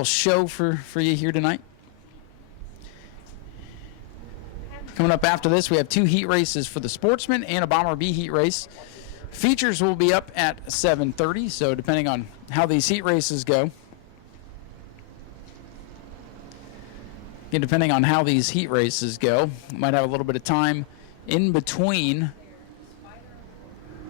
little show for you here tonight. Coming up after this, we have 2 heat races for the Sportsman and a Bomber B heat race. Features will be up at 7:30, so depending on how these heat races go. Again, depending on how these heat races go, might have a little bit of time in between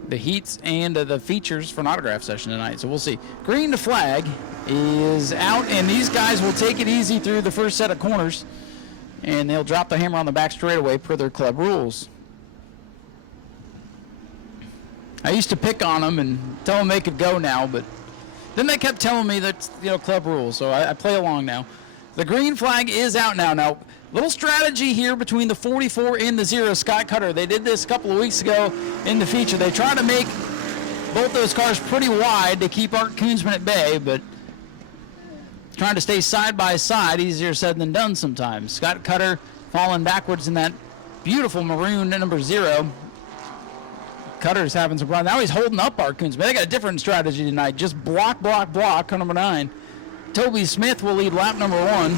the heats and the features for an autograph session tonight, so we'll see. Green to flag is out, and these guys will take it easy through the first set of corners, and they'll drop the hammer on the back straightaway per their club rules. I used to pick on them and tell them they could go now, but then they kept telling me that's, you know, club rules, so I play along now. The green flag is out now. Now, little strategy here between the 44 and the 0, Scott Cutter. They did this a couple of weeks ago in the feature. They tried to make both those cars pretty wide to keep Art Koonsman at bay, but trying to stay side by side, easier said than done sometimes. Scott Cutter falling backwards in that beautiful maroon number 0. Cutter's having some problems. Now he's holding up Art Koonsman. They got a different strategy tonight. Just block, block, block, car number 9. Toby Smith will lead lap number 1.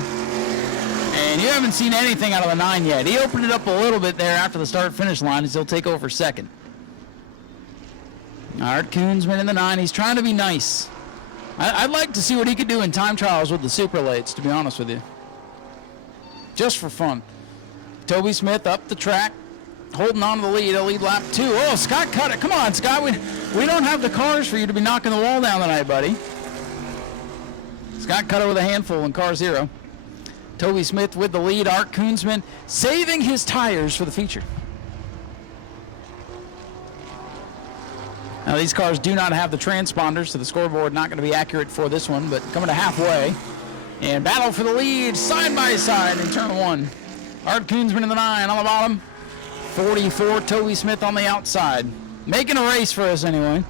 And you haven't seen anything out of the 9 yet. He opened it up a little bit there after the start-finish line, as he'll take over second. Art Koonsman in the 9. He's trying to be nice. I'd like to see what he could do in time trials with the super lates, to be honest with you. Just for fun. Toby Smith up the track, holding on to the lead. He'll lead lap 2. Oh, Scott Cutter. Come on, Scott. We don't have the cars for you to be knocking the wall down tonight, buddy. Scott Cutter with a handful in car 0. Toby Smith with the lead. Art Koonsman saving his tires for the feature. Now, these cars do not have the transponders, so the scoreboard not going to be accurate for this one, but coming to halfway. And battle for the lead, side by side in turn 1. Art Koonsman in the 9 on the bottom. 44, Toby Smith on the outside. Making a race for us anyway.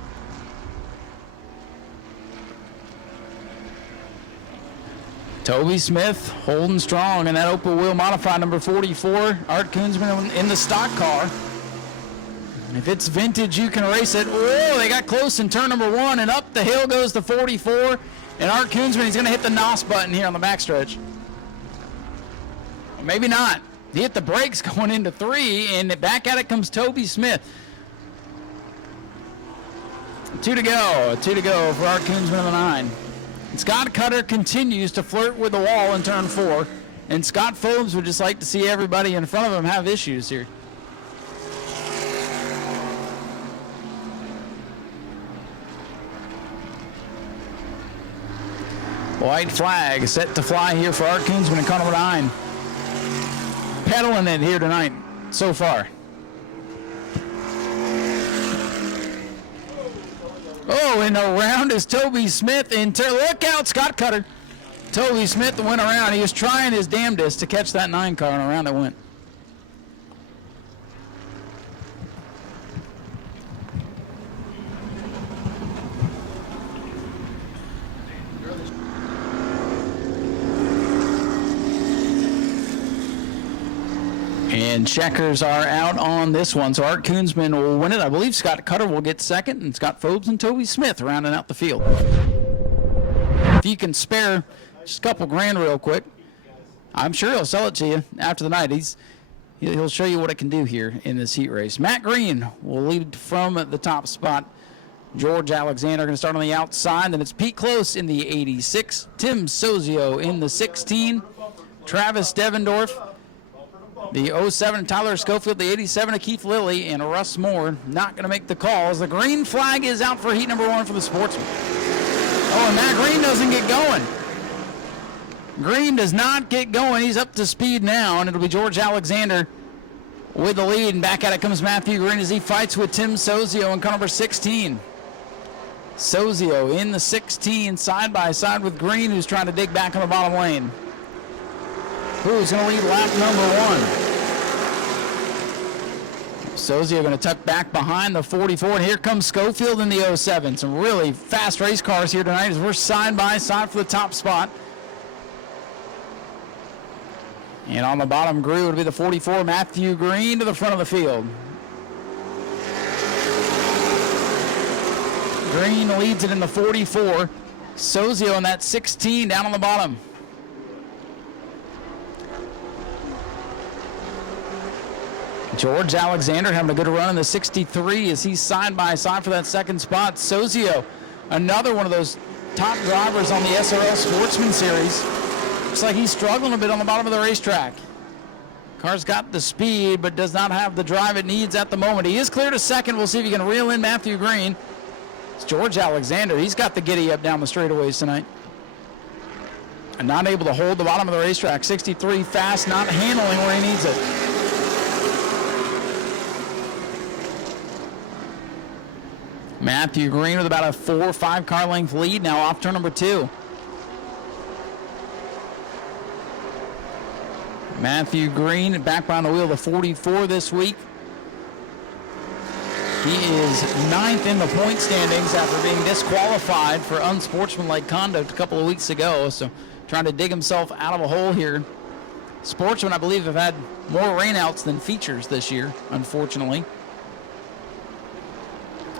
Toby Smith holding strong in that open wheel modified number 44. Art Koonsman in the stock car. If it's vintage, you can race it. Oh, they got close in turn number 1, and up the hill goes the 44. And Art Koonsman, he's going to hit the NOS button here on the backstretch. Well, maybe not. He hit the brakes going into 3, and back at it comes Toby Smith. 2 to go. 2 to go for Art Koonsman in the 9. And Scott Cutter continues to flirt with the wall in turn 4. And Scott Phobes would just like to see everybody in front of him have issues here. White flag set to fly here for Art Koonsman in car number 9. Pedaling it here tonight so far. Oh, and around is Toby Smith. Look out, Scott Cutter. Toby Smith went around. He was trying his damnedest to catch that 9 car, and around it went. And checkers are out on this one, so Art Koonsman will win it. I believe Scott Cutter will get second, and Scott Phobes and Toby Smith rounding out the field. If you can spare just a couple grand real quick, I'm sure he'll sell it to you after the night. He'll show you what it can do here in this heat race. Matt Green will lead from the top spot. George Alexander going to start on the outside. Then it's Pete Close in the 86. Tim Sozio in the 16. Travis Devendorf. The 07, Tyler Schofield, the 87 of Keith Lilly, and Russ Moore not going to make the calls. The green flag is out for heat number 1 for the Sportsman. Oh, and Matt Green doesn't get going. Green does not get going. He's up to speed now, and it'll be George Alexander with the lead. And back at it comes Matthew Green as he fights with Tim Sozio in car number 16. Sozio in the 16, side by side with Green, who's trying to dig back on the bottom lane. Who's going to lead lap number 1? Sozio going to tuck back behind the 44, and here comes Schofield in the 07. Some really fast race cars here tonight as we're side by side for the top spot. And on the bottom groove would be the 44, Matthew Green, to the front of the field. Green leads it in the 44. Sozio in that 16 down on the bottom. George Alexander having a good run in the 63 as he's side by side for that second spot. Sozio, another one of those top drivers on the SRL Sportsman Series. Looks like he's struggling a bit on the bottom of the racetrack. Car's got the speed, but does not have the drive it needs at the moment. He is clear to second. We'll see if he can reel in Matthew Green. It's George Alexander. He's got the giddy up down the straightaways tonight. And not able to hold the bottom of the racetrack. 63 fast, not handling where he needs it. Matthew Green with about a 4 or 5 car length lead now off turn number 2. Matthew Green back behind the wheel, the 44 this week. He is 9th in the point standings after being disqualified for unsportsmanlike conduct a couple of weeks ago. So trying to dig himself out of a hole here. Sportsmen, I believe, have had more rainouts than features this year, unfortunately.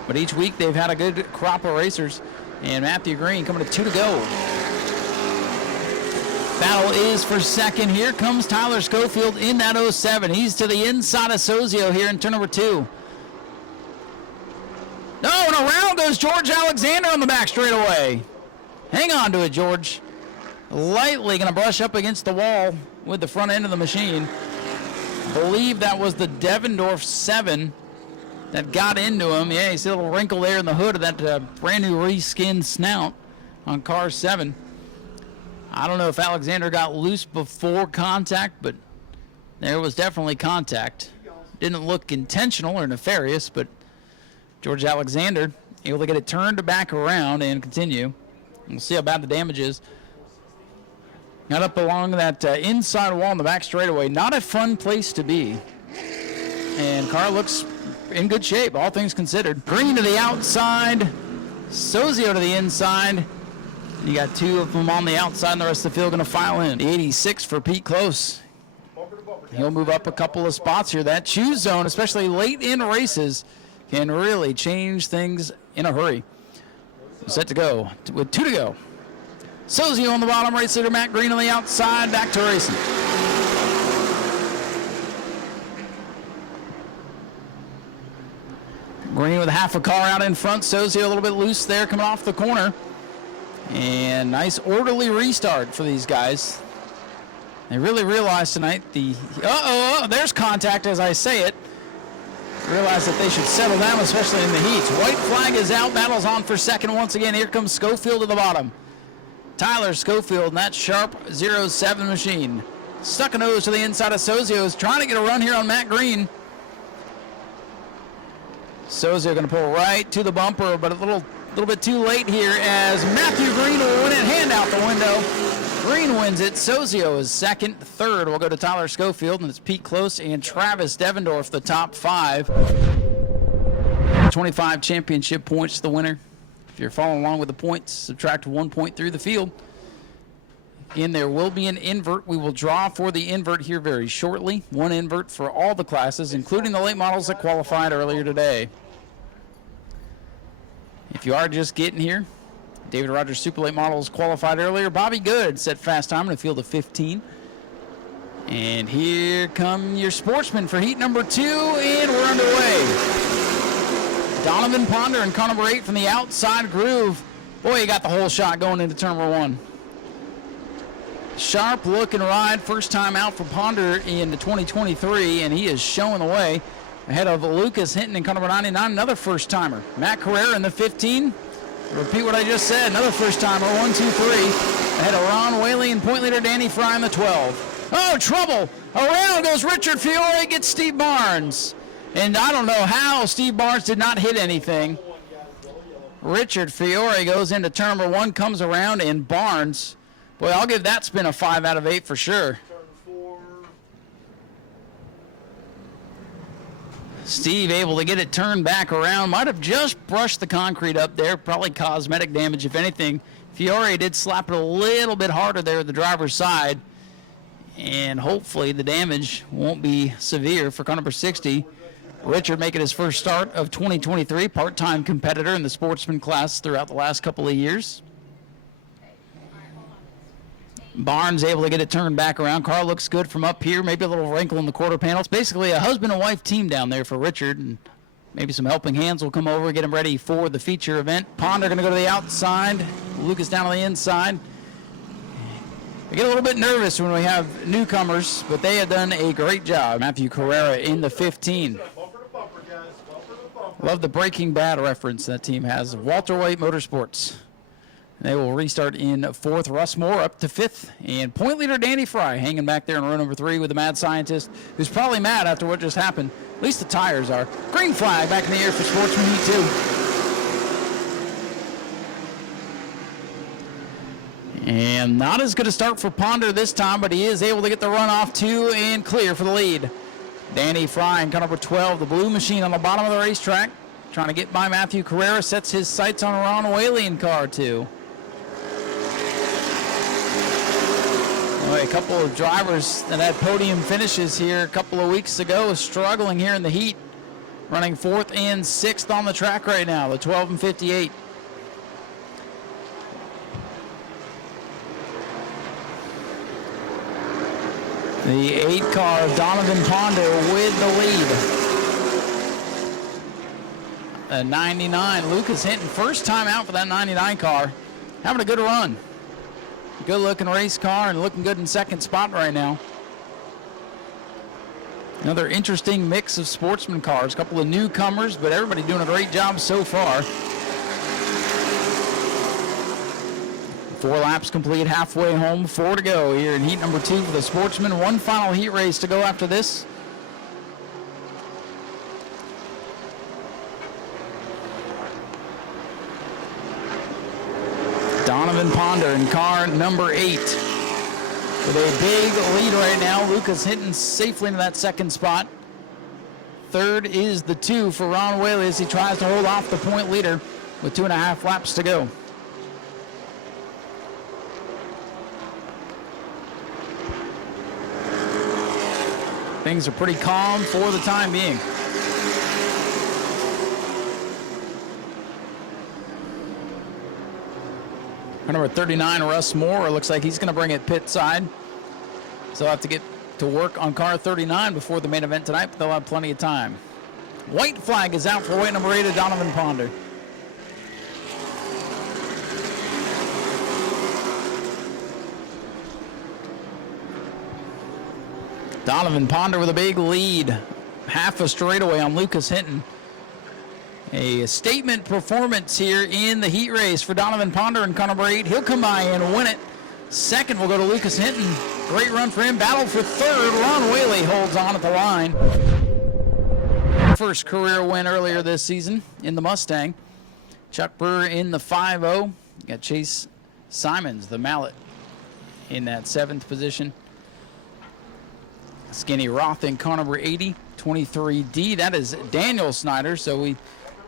But each week they've had a good crop of racers. And Matthew Green coming to 2 to go. Battle is for second. Here comes Tyler Schofield in that 07. He's to the inside of Sozio here in turn number 2. No, and around goes George Alexander on the back straightaway. Hang on to it, George. Lightly going to brush up against the wall with the front end of the machine. I believe that was the Devendorf 7 that got into him. Yeah, you see a little wrinkle there in the hood of that brand new reskinned snout on car 7. I don't know if Alexander got loose before contact, but there was definitely contact. Didn't look intentional or nefarious, but George Alexander able to get it turned back around and continue. We'll see how bad the damage is. Got up along that inside wall in the back straightaway. Not a fun place to be. And car looks in good shape, all things considered. Green to the outside, Sozio to the inside. You got 2 of them on the outside, and the rest of the field going to file in. The 86 for Pete Close. He'll move up a couple of spots here. That choose zone, especially late in races, can really change things in a hurry. Set to go with 2 to go. Sozio on the bottom, race leader Matt Green on the outside, back to racing. Green with half a car out in front. Sozio a little bit loose there coming off the corner. And nice orderly restart for these guys. They really realized tonight there's contact as I say it. Realized that they should settle down, especially in the heats. White flag is out, battle's on for second once again. Here comes Schofield to the bottom. Tyler Schofield in that sharp 07 machine. Stuck a nose to the inside of Sozio, is trying to get a run here on Matt Green. Sozio going to pull right to the bumper, but a little bit too late here as Matthew Green will win it, hand out the window. Green wins it. Sozio is second. Third will go to Tyler Schofield, and it's Pete Close and Travis Devendorf, the top 5. 25 championship points to the winner. If you're following along with the points, subtract 1 point through the field. Again, there will be an invert. We will draw for the invert here very shortly. 1 invert for all the classes, including the late models that qualified earlier today. If you are just getting here, David Rogers Super Late Models qualified earlier. Bobby Good set fast time in a field of 15. And here come your sportsmen for heat number 2, and we're underway. Donovan Ponder in car number 8 from the outside groove. Boy, he got the whole shot going into turn number 1. Sharp looking ride, first time out for Ponder in the 2023, and he is showing the way. Ahead of Lucas Hinton in car number 99, another first timer. Matt Carrera in the 15. Repeat what I just said, another first timer, 1, 2, 3. Ahead of Ron Whaley and point leader Danny Fry in the 12. Oh, trouble! Around goes Richard Fiore, gets Steve Barnes. And I don't know how Steve Barnes did not hit anything. Richard Fiore goes into turn number 1, comes around, and Barnes. Boy, I'll give that spin a 5 out of 8 for sure. Steve able to get it turned back around. Might have just brushed the concrete up there. Probably cosmetic damage, if anything. Fiore did slap it a little bit harder there at the driver's side. And hopefully the damage won't be severe for car number 60. Richard making his first start of 2023. Part-time competitor in the sportsman class throughout the last couple of years. Barnes able to get it turned back around. Car looks good from up here. Maybe a little wrinkle in the quarter panel. It's basically a husband and wife team down there for Richard, and maybe some helping hands will come over, get him ready for the feature event. Ponder going to go to the outside. Lucas down on the inside. We get a little bit nervous when we have newcomers, but they have done a great job. Matthew Carrera in the 15. Love the Breaking Bad reference that team has. Walter White Motorsports. They will restart in 4th. Russ Moore up to 5th. And point leader Danny Fry hanging back there in row number 3 with the mad scientist, who's probably mad after what just happened. At least the tires are. Green flag back in the air for Sportsman Heat 2. And not as good a start for Ponder this time, but he is able to get the run off 2 and clear for the lead. Danny Fry in car number 12, the blue machine on the bottom of the racetrack. Trying to get by Matthew Carrera, sets his sights on Ron Whaley in car 2. A couple of drivers that had podium finishes here a couple of weeks ago struggling here in the heat, running 4th and 6th on the track right now, the 12 and 58. The 8 car of Donovan Ponder with the lead. A 99, Lucas Hinton, first time out for that 99 car, having a good run. Good looking race car and looking good in 2nd spot right now. Another interesting mix of sportsman cars. A couple of newcomers, but everybody doing a great job so far. 4 laps complete, halfway home, 4 to go here in heat number 2 for the sportsman. 1 final heat race to go after this. Donovan Ponder in car number 8 with a big lead right now. Lucas Hinton safely into that 2nd spot. 3rd is the 2 for Ron Whaley as he tries to hold off the point leader with 2.5 laps to go. Things are pretty calm for the time being. Number 39, Russ Moore, looks like he's going to bring it pit side. So they'll have to get to work on car 39 before the main event tonight, but they'll have plenty of time. White flag is out for white number 8 of Donovan Ponder. Donovan Ponder with a big lead. Half a straightaway on Lucas Hinton. A statement performance here in the heat race for Donovan Ponder in car number 8. He'll come by and win it. 2nd will go to Lucas Hinton. Great run for him. Battle for 3rd. Ron Whaley holds on at the line. First career win earlier this season in the Mustang. Chuck Brewer in the 5-0. You got Chase Simons, the mallet, in that 7th position. Skinny Roth in car number 80, 23D. That is Daniel Snyder, so we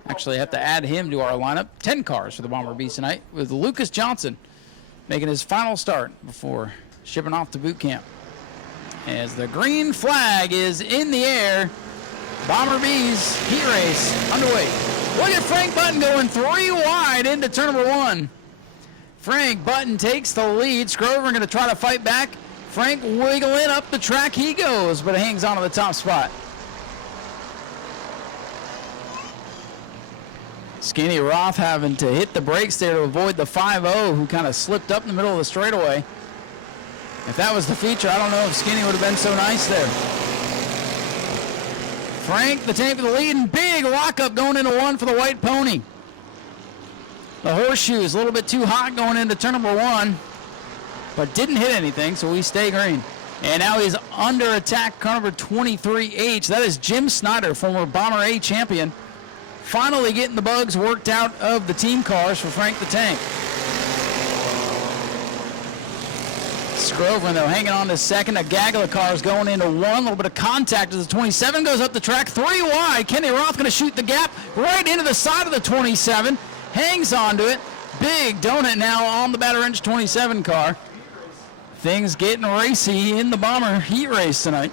actually have to add him to our lineup. 10 cars for the Bomber Beast tonight with Lucas Johnson making his final start before shipping off to boot camp. As the green flag is in the air, Bomber Bees heat race underway. Look at Frank Button going 3 wide into turn number 1. Frank Button takes the lead. Scrover going to try to fight back. Frank wiggling up the track he goes, but hangs on to the top spot. Skinny Roth having to hit the brakes there to avoid the 5-0 who kind of slipped up in the middle of the straightaway. If that was the feature, I don't know if Skinny would have been so nice there. Frank, the tank for the lead, and big lockup going into 1 for the White Pony. The horseshoe is a little bit too hot going into turn number 1, but didn't hit anything, so we stay green. And now he's under attack, car number 23H. That is Jim Snyder, former Bomber A champion. Finally getting the bugs worked out of the team cars for Frank the Tank. Scrover, though, hanging on to 2nd. A gaggle of cars going into 1. A little bit of contact as the 27 goes up the track. 3 wide. Kenny Roth going to shoot the gap right into the side of the 27. Hangs onto it. Big donut now on the batter inch 27 car. Things getting racy in the Bomber heat race tonight.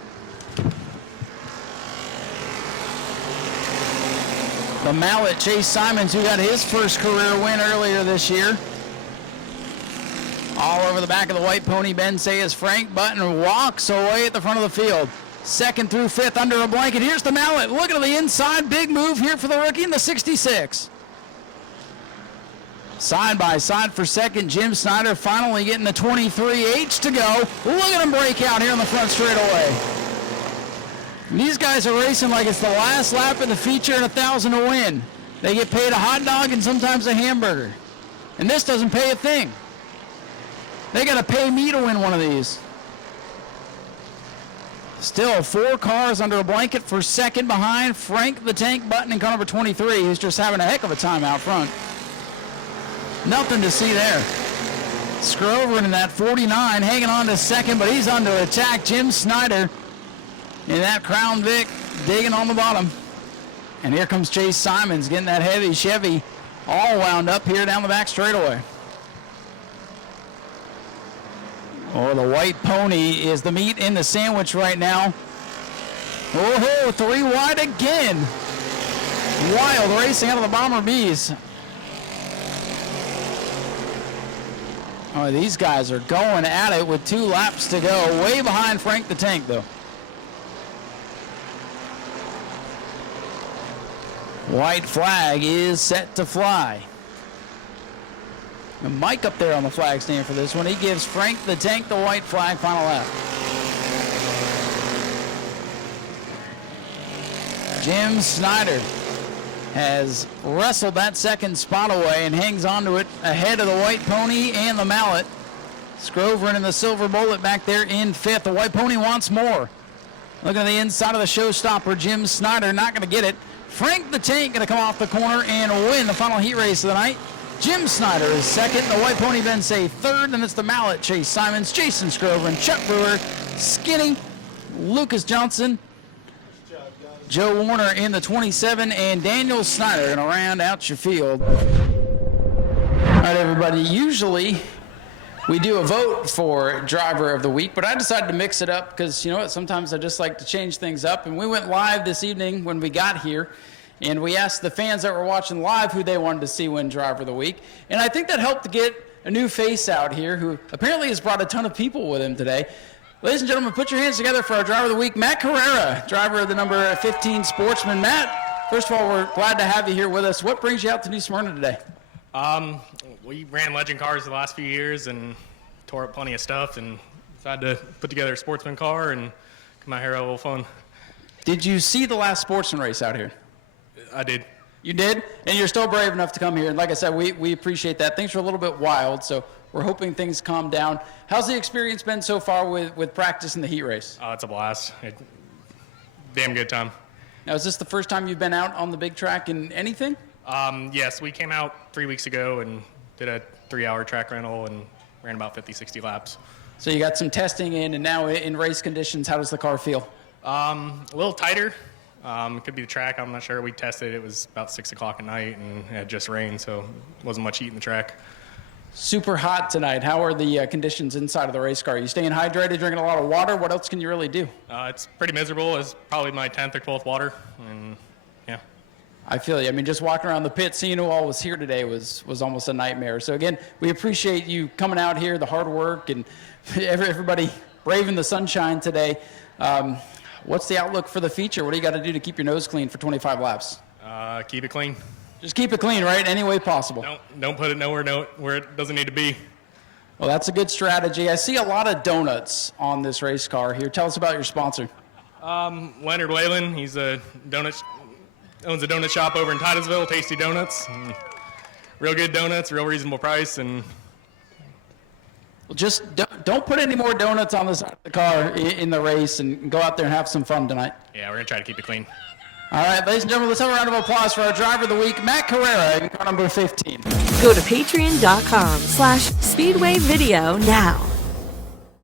The mallet, Chase Simons, who got his first career win earlier this year. All over the back of the white pony, Ben Say, as Frank Button walks away at the front of the field. Second through fifth under a blanket. Here's the mallet. Look at the inside. Big move here for the rookie in the 66. Side by side for second. Jim Snyder finally getting the 23H to go. Look at him break out here on the front straightaway. These guys are racing like it's the last lap of the feature and 1,000 to win. They get paid a hot dog and sometimes a hamburger. And this doesn't pay a thing. They got to pay me to win one of these. Still 4 cars under a blanket for second behind Frank the Tank Button in car number 23, who's just having a heck of a time out front. Nothing to see there. Scrover in that 49 hanging on to second, but he's under attack. Jim Snyder in that Crown Vic digging on the bottom. And here comes Chase Simons getting that heavy Chevy all wound up here down the back straightaway. Oh, the white pony is the meat in the sandwich right now. Oh, 3 wide again. Wild racing out of the Bomber Bees. Oh, these guys are going at it with 2 laps to go. Way behind Frank the Tank, though. White flag is set to fly. And Mike up there on the flag stand for this one. He gives Frank the Tank the white flag, final lap. Jim Snyder has wrestled that second spot away and hangs on to it ahead of the white pony and the mallet. Scrover in the silver bullet back there in 5th. The white pony wants more. Looking at the inside of the showstopper, Jim Snyder not going to get it. Frank the Tank going to come off the corner and win the final heat race of the night. Jim Snyder is second. The white pony Ben Say third, and it's the mallet Chase Simons, Jason Scrover, and Chuck Brewer, Skinny, Lucas Johnson, Joe Warner in the 27, and Daniel Snyder going to round out your field. All right, everybody. Usually we do a vote for driver of the week, but I decided to mix it up because, you know what, sometimes I just like to change things up. And we went live this evening when we got here, and we asked the fans that were watching live who they wanted to see win driver of the week. And I think that helped to get a new face out here who apparently has brought a ton of people with him today. Ladies and gentlemen, put your hands together for our driver of the week, Matt Carrera, driver of the number 15 Sportsman. Matt, first of all, we're glad to have you here with us. What brings you out to New Smyrna today? We ran legend cars the last few years and tore up plenty of stuff and decided to put together a Sportsman car and come out here have a little fun. Did you see the last Sportsman race out here? I did. You did? And you're still brave enough to come here. And like I said, we appreciate that. Things were a little bit wild, so we're hoping things calm down. How's the experience been so far with practice in the heat race? It's a blast. Damn good time. Now, is this the first time you've been out on the big track in anything? Yes, we came out 3 weeks ago and did a 3-hour track rental and ran about 50, 60 laps. So you got some testing in, and now in race conditions, how does the car feel? A little tighter. It could be the track. I'm not sure. We tested. It was about 6 o'clock at night, and it had just rained, so wasn't much heat in the track. Super hot tonight. How are the conditions inside of the race car? Are you staying hydrated, drinking a lot of water? What else can you really do? It's pretty miserable. It's probably my 10th or 12th water, and yeah. I feel you. I mean, just walking around the pit, seeing who all was here today was almost a nightmare. So again, we appreciate you coming out here, the hard work, and everybody braving the sunshine today. What's the outlook for the feature? What do you got to do to keep your nose clean for 25 laps? Keep it clean. Just keep it clean, right? Any way possible. Don't put it nowhere where it doesn't need to be. Well, that's a good strategy. I see a lot of donuts on this race car here. Tell us about your sponsor. Leonard Whalen. He's owns a donut shop over in Titusville, Tasty Donuts. Real good donuts, real reasonable price, and well, just don't put any more donuts on the side of the car in the race, and go out there and have some fun tonight. Yeah, we're gonna try to keep it clean. All right, ladies and gentlemen, let's have a round of applause for our driver of the week, Matt Carrera, in car number 15. Go to patreon.com/Speedway Video now.